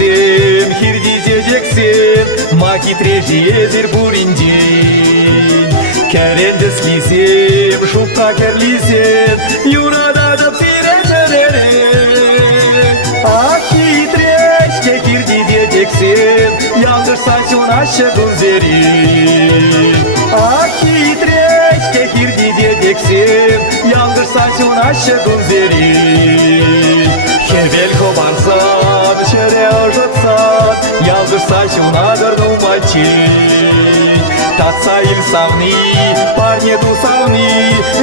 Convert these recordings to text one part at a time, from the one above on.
diyeceksin, hirdi diyeceksin, maki treji ezir burindin. Kerendes lisim, şupka kerlisin, yurada da pirecelere. Aki treşke hirdi diyeceksin, yaldırsaçın aşığın zeri. Aki treşke hirdi diyeceksin, yaldırsaçın aşığın zeri. Hervel kovarsan, şere ajatsan, yaldırsaçın agardım maçı. Tatsa il savni, parne du savni,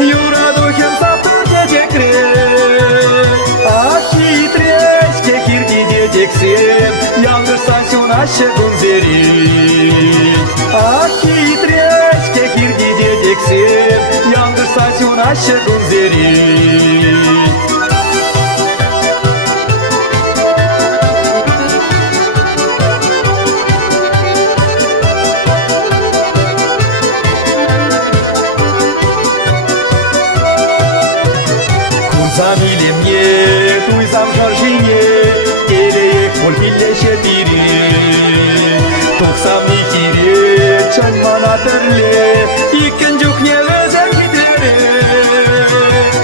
yura duhem saptır diyecekre. Aki treşke hirdi diyeceksin, yaldırsaçın aşığın zeri. Aki treşke hirdi diyeceksin, yaldırsaçın aşığın zeri. Zamile mnie, tuj sam żarżynie, Eleye kol billeşe biri. Toksam nikiri, çan mana terle, İkincuk ne özel gidere.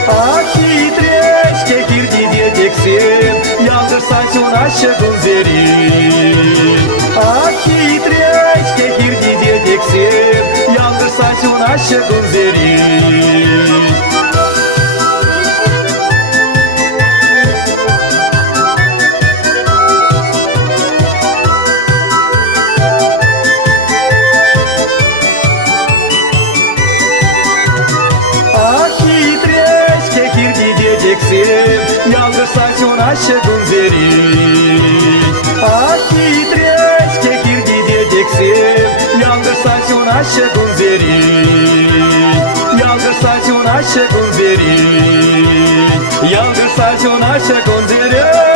Aki treşke girdi diyeceksin, yaldırsaçın aşığın zeri. Aki treşke girdi diyeceksin, yaldırsaçın aşığın zeri. Yaldırsaçın aşığın zeri. Aki treşke hirdi diyeceksin, yaldırsaçın aşığın zeri. Yaldırsaçın aşığın zeri. Yaldırsaçın aşığın zeri.